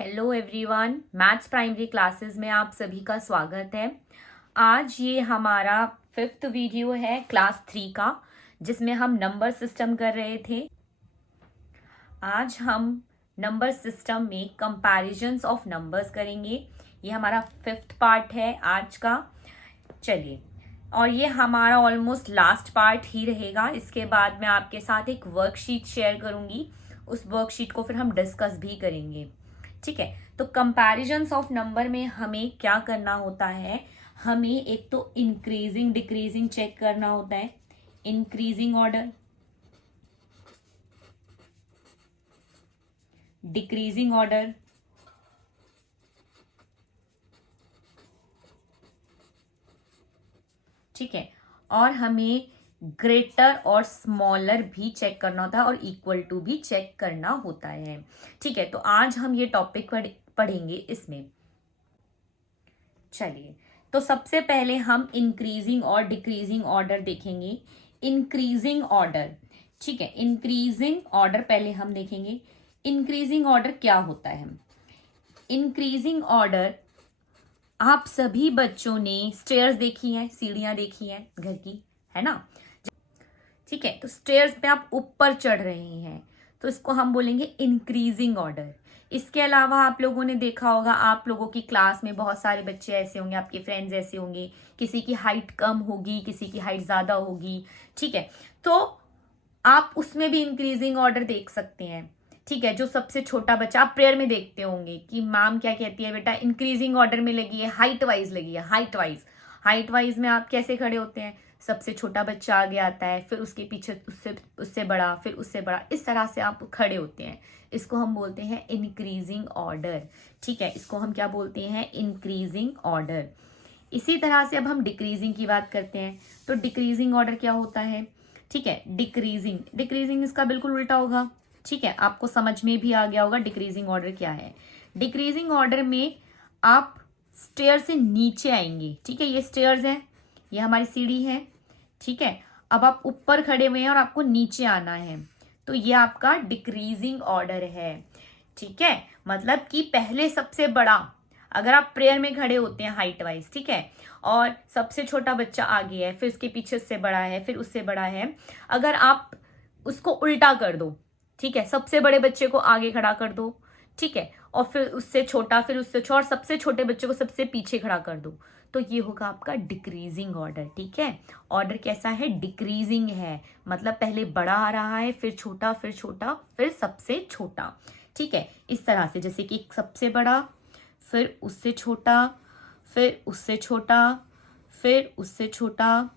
Hello everyone, maths primary classes में आप सभी का स्वागत है। आज ये हमारा 5th वीडियो है क्लास 3 का, जिसमें हम नंबर सिस्टम कर रहे थे। आज हम नंबर सिस्टम में कंपैरिजन्स ऑफ नंबर्स करेंगे। ये हमारा 5th पार्ट है आज का। चलिए, और ये हमारा ऑलमोस्ट लास्ट पार्ट ही रहेगा। इसके बाद मैं आपके साथ एक वर्कशीट शेयर करूंगी। उस वर्कशीट को फिर हम डिस्कस भी करेंगे। ठीक है, तो कंपैरिजन्स ऑफ नंबर में हमें क्या करना होता है? हमें एक तो इंक्रीजिंग डिक्रीजिंग चेक करना होता है। इंक्रीजिंग ऑर्डर, डिक्रीजिंग ऑर्डर, ठीक है, और हमें ग्रेटर और स्मॉलर भी चेक करना होता है और इक्वल टू भी चेक करना होता है। ठीक है, तो आज हम ये टॉपिक पढ़ेंगे इसमें। चलिए, तो सबसे पहले हम इंक्रीजिंग और डिक्रीजिंग ऑर्डर देखेंगे। इंक्रीजिंग ऑर्डर, ठीक है, इंक्रीजिंग ऑर्डर पहले हम देखेंगे। इंक्रीजिंग ऑर्डर क्या होता है? इंक्रीजिंग ऑर्डर, आप सभी बच्चों ने स्टेयर्स देखी हैं, सीढ़ियां देखी हैं घर की, है ना? ठीक है, तो स्टेयर्स पे आप ऊपर चढ़ रहे हैं, तो इसको हम बोलेंगे इंक्रीजिंग ऑर्डर। इसके अलावा आप लोगों ने देखा होगा, आप लोगों की क्लास में बहुत सारे बच्चे ऐसे होंगे, आपके फ्रेंड्स ऐसे होंगे, किसी की हाइट कम होगी, किसी की हाइट ज्यादा होगी। ठीक है, तो आप उसमें भी इंक्रीजिंग ऑर्डर देख सकते हैं। ठीक है, जो सबसे छोटा बच्चा, आप प्रेयर में देखते होंगे कि मैम क्या कहती है, बेटा इंक्रीजिंग ऑर्डर में लगी है, हाइट वाइज लगी है। हाइट वाइज में आप कैसे खड़े होते हैं? सबसे छोटा बच्चा आगे आता है, फिर उसके पीछे उससे उससे बड़ा, फिर उससे बड़ा, इस तरह से आप खड़े होते हैं। इसको हम बोलते हैं इंक्रीजिंग ऑर्डर। ठीक है, इसको हम क्या बोलते हैं? Increasing order. इसी तरह से अब हम डिक्रीजिंग की बात करते हैं। तो डिक्रीजिंग ऑर्डर क्या होता है? ठीक है, डिक्रीजिंग इसका बिल्कुल उल्टा होगा। ठीक है, आपको समझ में भी आ गया होगा डिक्रीजिंग ऑर्डर क्या है। डिक्रीजिंग ऑर्डर में आप स्टेयर से नीचे आएंगे। ठीक है, ये स्टेयर्स है, ये हमारी सीढ़ी है। ठीक है, अब आप ऊपर खड़े हुए हैं और आपको नीचे आना है, तो ये आपका डिक्रीजिंग ऑर्डर है। ठीक है, मतलब कि पहले सबसे बड़ा, अगर आप प्रेयर में खड़े होते हैं हाइट वाइज, ठीक है, और सबसे छोटा बच्चा आगे है, फिर उसके पीछे उससे बड़ा है, फिर उससे बड़ा है, अगर आप उसको उल्टा कर दो, ठीक है, सबसे बड़े बच्चे को आगे खड़ा कर दो, ठीक है, और फिर उससे छोटा, फिर उससे छोटा, और सबसे छोटे बच्चे को सबसे पीछे खड़ा कर दो, तो ये होगा आपका डिक्रीजिंग ऑर्डर। ठीक है, ऑर्डर कैसा है? डिक्रीजिंग है, मतलब पहले बड़ा आ रहा है, फिर छोटा, फिर छोटा, फिर सबसे छोटा। ठीक है, इस तरह से, जैसे कि सबसे बड़ा, फिर उससे छोटा, फिर उससे छोटा, फिर उससे छोटा,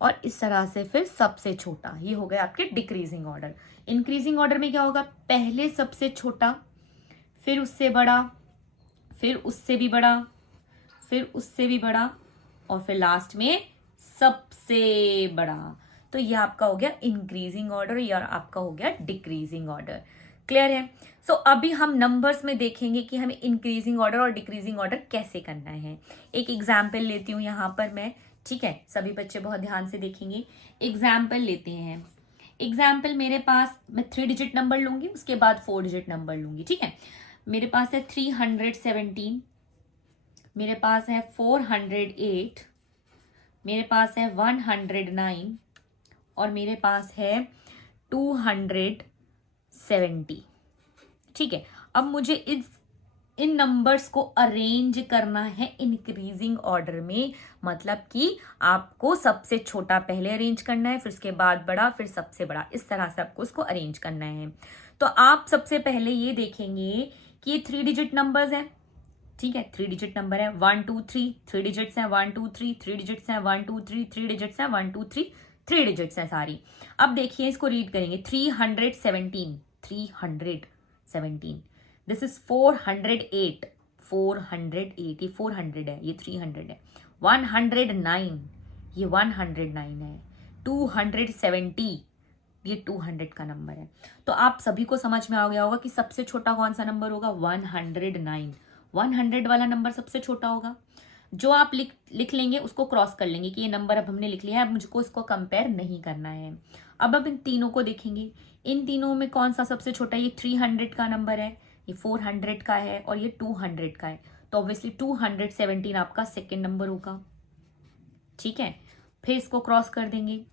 और इस तरह से फिर सबसे छोटा। ये हो गया आपके डिक्रीजिंग ऑर्डर। इंक्रीजिंग ऑर्डर में क्या होगा? पहले सबसे छोटा, फिर उससे बड़ा, फिर उससे भी बड़ा, फिर उससे भी बड़ा, और फिर लास्ट में सबसे बड़ा। तो ये आपका हो गया इंक्रीजिंग ऑर्डर, या आपका हो गया डिक्रीजिंग ऑर्डर। क्लियर है? सो अभी हम नंबर्स में देखेंगे कि हमें इंक्रीजिंग ऑर्डर और डिक्रीजिंग ऑर्डर कैसे करना है। एक एग्जाम्पल लेती हूं यहां पर मैं। ठीक है, सभी बच्चे बहुत ध्यान से देखेंगे। एग्जाम्पल लेते हैं। एग्जाम्पल मेरे पास, मैं 3 डिजिट नंबर लूंगी, उसके बाद 4 डिजिट नंबर लूंगी। ठीक है, मेरे पास है 317, मेरे पास है 408, मेरे पास है 109, और मेरे पास है 270। ठीक है, अब मुझे इन नंबर्स को अरेंज करना है इंक्रीजिंग ऑर्डर में, मतलब कि आपको सबसे छोटा पहले अरेंज करना है, फिर उसके बाद बड़ा, फिर सबसे बड़ा, इस तरह से आपको इसको अरेंज करना है। तो आप सबसे पहले ये देखेंगे कि ये 3 डिजिट नंबर्स हैं। ठीक है, 3 डिजिट नंबर है, 1 2 3, 3 डिजिट्स हैं, 1 2 3, 3 डिजिट्स हैं, 1 2 3, 3 डिजिट्स हैं, 1 2 3, 3 डिजिट्स हैं सारी। अब देखिए, इसको रीड करेंगे। 317, 317, दिस इज 408, 408, ये 400 है, ये 300 है। 109, ये 109 है। 270, ये 200 का नंबर है। तो आप सभी को समझ में आ गया होगा कि सबसे छोटा कौन सा नंबर होगा? 109। 100 वाला नंबर सबसे छोटा होगा। जो आप लिख लेंगे उसको क्रॉस कर लेंगे कि ये नंबर अब हमने लिख लिया है, अब मुझको इसको कंपेयर नहीं करना है। अब इन तीनों को देखेंगे, इन तीनों में कौन सा सबसे छोटा? ये 300 का नंबर है, ये 400 का है और ये 200 का है, तो ऑब्वियसली 217 आपका सेकेंड नंबर होगा। ठीक है, फिर इसको क्रॉस कर देंगे।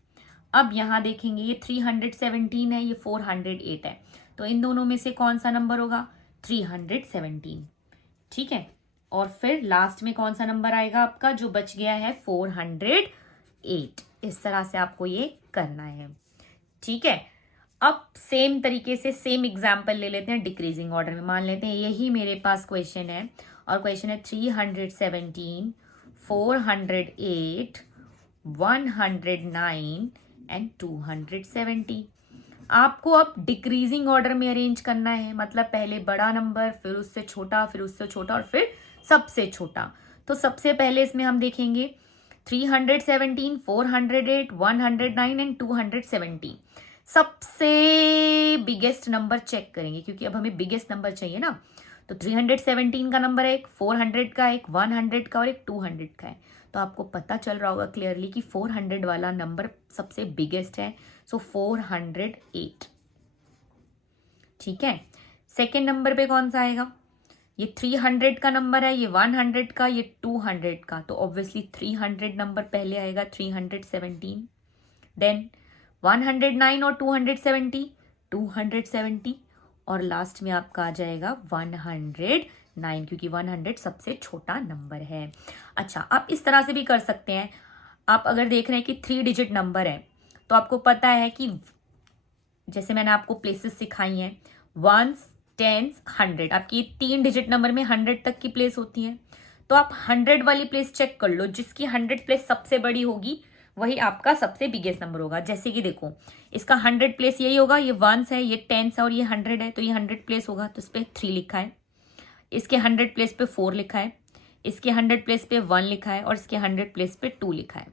अब यहाँ देखेंगे ये 317 है, ये 408 है, तो इन दोनों में से कौन सा नंबर होगा? 317। ठीक है, और फिर लास्ट में कौन सा नंबर आएगा आपका जो बच गया है? 408। इस तरह से आपको ये करना है। ठीक है, अब सेम तरीके से सेम एग्जाम्पल ले लेते हैं डिक्रीजिंग ऑर्डर में। मान लेते हैं यही मेरे पास क्वेश्चन है और क्वेश्चन है 317, 408, 109 एंड 270। आपको अब डिक्रीजिंग ऑर्डर में अरेंज करना है, मतलब पहले बड़ा नंबर, फिर उससे छोटा, फिर उससे छोटा और फिर सबसे छोटा। तो सबसे पहले इसमें हम देखेंगे 317, 408, 109 एंड 270। सबसे बिगेस्ट नंबर चेक करेंगे क्योंकि अब हमें बिगेस्ट नंबर चाहिए ना। तो 317 का नंबर है एक, 400 का एक, 100 का और एक 200 का है। तो आपको पता चल रहा होगा क्लियरली कि 400 वाला नंबर सबसे बिगेस्ट है, सो 408। ठीक है, सेकेंड नंबर पे कौन सा आएगा? ये 300 का नंबर है, ये 100 का, ये 200 का, तो ऑब्वियसली 300 नंबर पहले आएगा, 317। देन 109 और 270, 270 और लास्ट में आपका आ जाएगा 109 क्योंकि 100 सबसे छोटा नंबर है। अच्छा, आप इस तरह से भी कर सकते हैं। आप अगर देख रहे हैं कि 3 डिजिट नंबर है तो आपको पता है कि जैसे मैंने आपको प्लेसेस सिखाई हैं, 1s, 10s, 100, आपकी 3 डिजिट नंबर में 100 तक की प्लेस होती है। तो आप 100 वाली प्लेस चेक कर लो, जिसकी 100 प्लेस सबसे बड़ी होगी वही आपका सबसे बिगेस्ट नंबर होगा। जैसे कि देखो इसका 100 प्लेस यही होगा, ये 1s है, ये 10s है और ये 100 है, तो ये 100 प्लेस होगा, तो इस पर 3 लिखा है। इसके 100 प्लेस पे 4 लिखा है, इसके 100 प्लेस पे 1 लिखा है और इसके 100 प्लेस पे 2 लिखा है।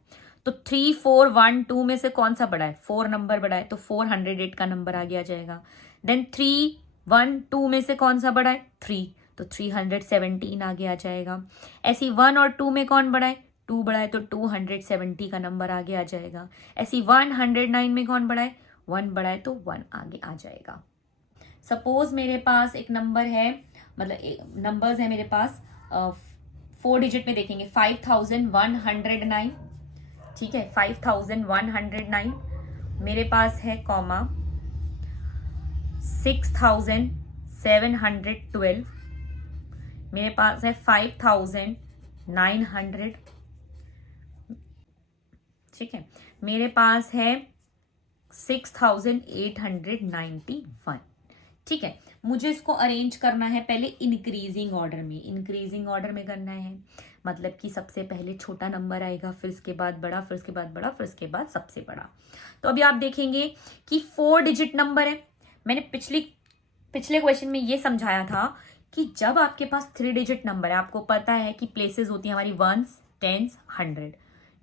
तो 3, 4, 1, 2 में से कौन सा बड़ा है? 4 नंबर बड़ा है, तो 408 का नंबर आ गया जाएगा। देन 3, 1, 2 में से कौन सा बड़ा है? 3, तो 317 आगे आ जाएगा। ऐसी 1 और 2 में कौन बड़ा है? 2 बड़ा है, तो 270 का नंबर आगे आ जाएगा। ऐसी 109 में कौन बड़ा है? 1 बड़ा है, तो 1 आगे आ जाएगा। सपोज मेरे पास एक नंबर है, मतलब नंबर्स है मेरे पास 4 डिजिट में देखेंगे, 5109। ठीक है, 5109 मेरे पास है, कॉमा 6712 मेरे पास है, 5900। ठीक है, मेरे पास है 6891। ठीक है, मुझे इसको अरेंज करना है पहले इंक्रीजिंग ऑर्डर में। इंक्रीजिंग ऑर्डर में करना है मतलब कि सबसे पहले छोटा नंबर आएगा, फिर उसके बाद बड़ा, फिर उसके बाद बड़ा, फिर उसके बाद सबसे बड़ा। तो अभी आप देखेंगे कि 4 डिजिट नंबर है। मैंने पिछले क्वेश्चन में ये समझाया था कि जब आपके पास 3 डिजिट नंबर है, आपको पता है कि प्लेसेस होती है हमारी 1s, 10s, 100।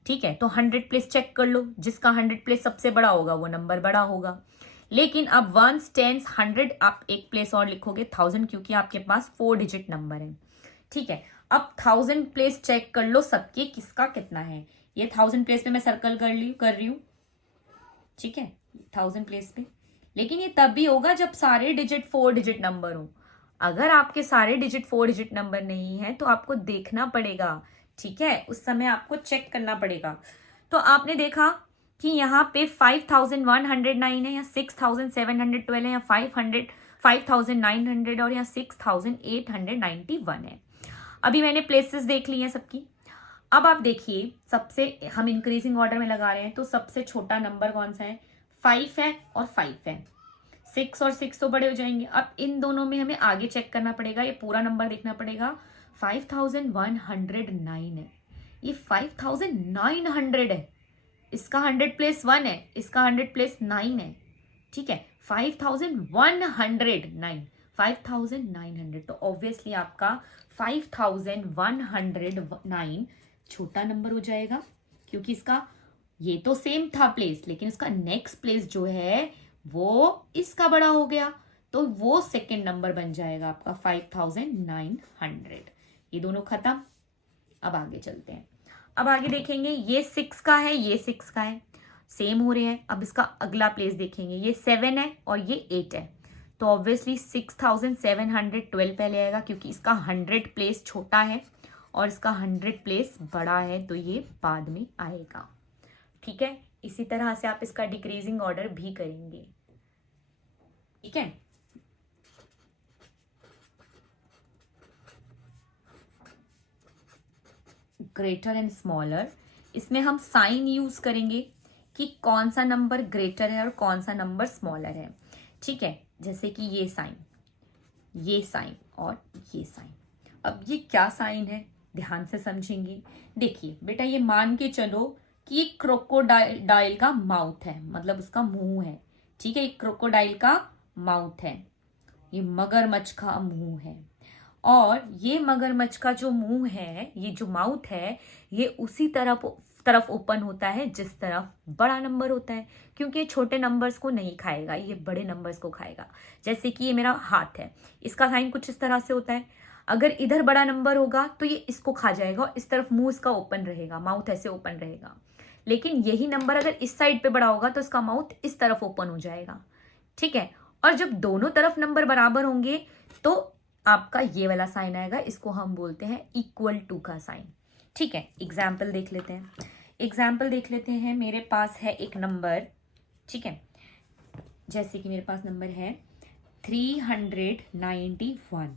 ठीक है, तो 100 प्लेस चेक कर लो, जिसका 100 प्लेस सबसे बड़ा होगा वो नंबर बड़ा होगा। लेकिन अब 1s, 10s, 100 आप एक प्लेस और लिखोगे 1000, क्योंकि आपके पास 4 डिजिट नंबर है। ठीक है, अब 1000 प्लेस चेक कर लो सबके, किसका कितना है। ये 1000 प्लेस पे मैं सर्कल कर रही हूँ। ठीक है, 1000 प्लेस पे, लेकिन ये तब भी होगा जब सारे डिजिट 4 डिजिट नंबर हो। अगर आपके सारे डिजिट 4 डिजिट नंबर नहीं है तो आपको देखना पड़ेगा। ठीक है, उस समय आपको चेक करना पड़ेगा। तो आपने देखा कि यहाँ पे 5109 है, या 6712 है, या 5900 और या 6891 है। अभी मैंने प्लेसेस देख ली हैं सबकी। अब आप देखिए, सबसे हम इंक्रीजिंग ऑर्डर में लगा रहे हैं, तो सबसे छोटा नंबर कौन सा है? 5 है और 5 है। 6 और 6 तो बड़े हो जाएंगे। अब इन दोनों में हमें आगे चेक करना पड़ेगा, ये पूरा नंबर देखना पड़ेगा। 5109 है, ये 5900 है, इसका 100 प्लेस 1 है, इसका 100 प्लेस 9 है। ठीक है, 5109 तो ऑब्वियसली आपका 5109 छोटा नंबर हो जाएगा, क्योंकि इसका ये तो सेम था प्लेस, लेकिन इसका नेक्स्ट प्लेस जो है वो इसका बड़ा हो गया, तो वो सेकेंड नंबर बन जाएगा आपका 5900। ये दोनों खत्म। अब आगे चलते हैं। अब आगे देखेंगे, ये 6 का है, ये 6 का है, सेम हो रहे हैं। अब इसका अगला प्लेस देखेंगे, ये 7 है और ये 8 है, तो ऑब्वियसली 6712 पहले आएगा क्योंकि इसका 100 प्लेस छोटा है और इसका 100 प्लेस बड़ा है, तो ये बाद में आएगा। ठीक है, इसी तरह से आप इसका डिक्रीजिंग ऑर्डर भी करेंगे। ठीक है, ग्रेटर एंड स्मॉलर, इसमें हम साइन यूज करेंगे कि कौन सा नंबर ग्रेटर है और कौन सा नंबर स्मॉलर है। ठीक है, जैसे कि ये साइन और ये साइन। अब ये क्या साइन है, ध्यान से समझेंगे। देखिए बेटा, ये मान के चलो कि ये क्रोकोडाइल का माउथ है, मतलब उसका मुंह है। ठीक है, ये क्रोकोडाइल का माउथ है, ये मगरमच्छ का मुंह है। और ये मगरमच्छ का जो मुंह है, ये जो माउथ है, ये उसी तरफ ओपन होता है जिस तरफ बड़ा नंबर होता है, क्योंकि ये छोटे नंबर्स को नहीं खाएगा, ये बड़े नंबर्स को खाएगा। जैसे कि ये मेरा हाथ है, इसका साइन कुछ इस तरह से होता है। अगर इधर बड़ा नंबर होगा तो ये इसको खा जाएगा और इस तरफ मुंह इसका ओपन रहेगा, माउथ ऐसे ओपन रहेगा। लेकिन यही नंबर अगर इस साइड पे बड़ा होगा तो इसका माउथ इस तरफ ओपन हो जाएगा। ठीक है, और जब दोनों तरफ नंबर बराबर होंगे तो आपका ये वाला साइन आएगा, इसको हम बोलते हैं इक्वल टू का साइन। ठीक है, एग्जाम्पल देख लेते हैं। मेरे पास है एक नंबर, ठीक है, जैसे कि मेरे पास नंबर है 391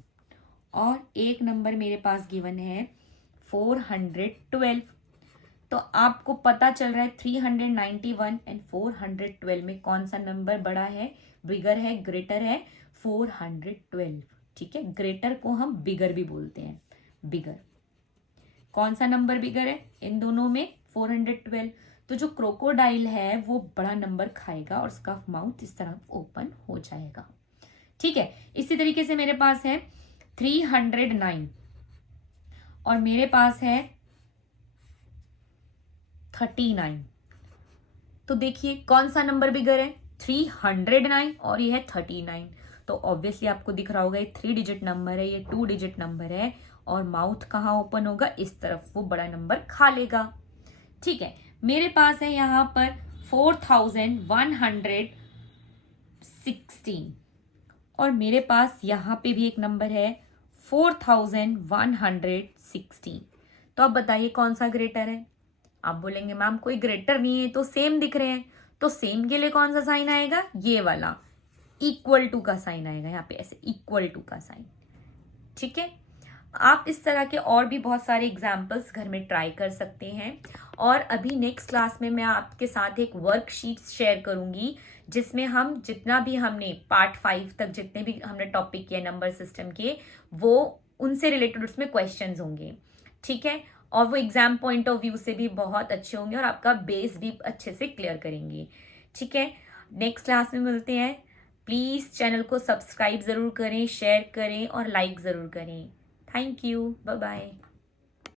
और एक नंबर मेरे पास गिवन है 412। तो आपको पता चल रहा है 391 एंड 412 में कौन सा नंबर बड़ा है, बिगर है, ग्रेटर है 412। ठीक है, ग्रेटर को हम बिगर भी बोलते हैं, बिगर। कौन सा नंबर बिगर है इन दोनों में, 412। तो जो क्रोकोडाइल है वो बड़ा नंबर खाएगा और उसका माउथ इस तरह ओपन हो जाएगा। ठीक है, इसी तरीके से मेरे पास है 309 और मेरे पास है 39। तो देखिए कौन सा नंबर बिगर है, 309 और ये है 39। तो ऑब्वियसली आपको दिख रहा होगा ये 3 डिजिट नंबर है, ये 2 डिजिट नंबर है और माउथ कहाँ ओपन होगा, इस तरफ, वो बड़ा नंबर खा लेगा। ठीक है, मेरे पास है यहाँ पर 4116 और मेरे पास यहाँ पे भी एक नंबर है 4116। तो अब बताइए कौन सा ग्रेटर है। आप बोलेंगे मैम कोई ग्रेटर नहीं है, तो सेम दिख रहे हैं। तो सेम के लिए कौन सा साइन आएगा, ये वाला इक्वल टू का साइन आएगा, यहाँ पे ऐसे इक्वल टू का साइन। ठीक है, आप इस तरह के और भी बहुत सारे एग्जाम्पल्स घर में ट्राई कर सकते हैं। और अभी नेक्स्ट क्लास में मैं आपके साथ एक वर्कशीट शेयर करूंगी जिसमें हम जितना भी हमने पार्ट 5 तक जितने भी हमने टॉपिक किए नंबर सिस्टम के, वो उनसे रिलेटेड उसमें क्वेश्चंस होंगे। ठीक है, और वो एग्जाम पॉइंट ऑफ व्यू से भी बहुत अच्छे होंगे और आपका बेस भी अच्छे से क्लियर करेंगे। ठीक है, नेक्स्ट क्लास में मिलते हैं। प्लीज चैनल को सब्सक्राइब जरूर करें, शेयर करें और लाइक जरूर करें। Thank you, bye bye.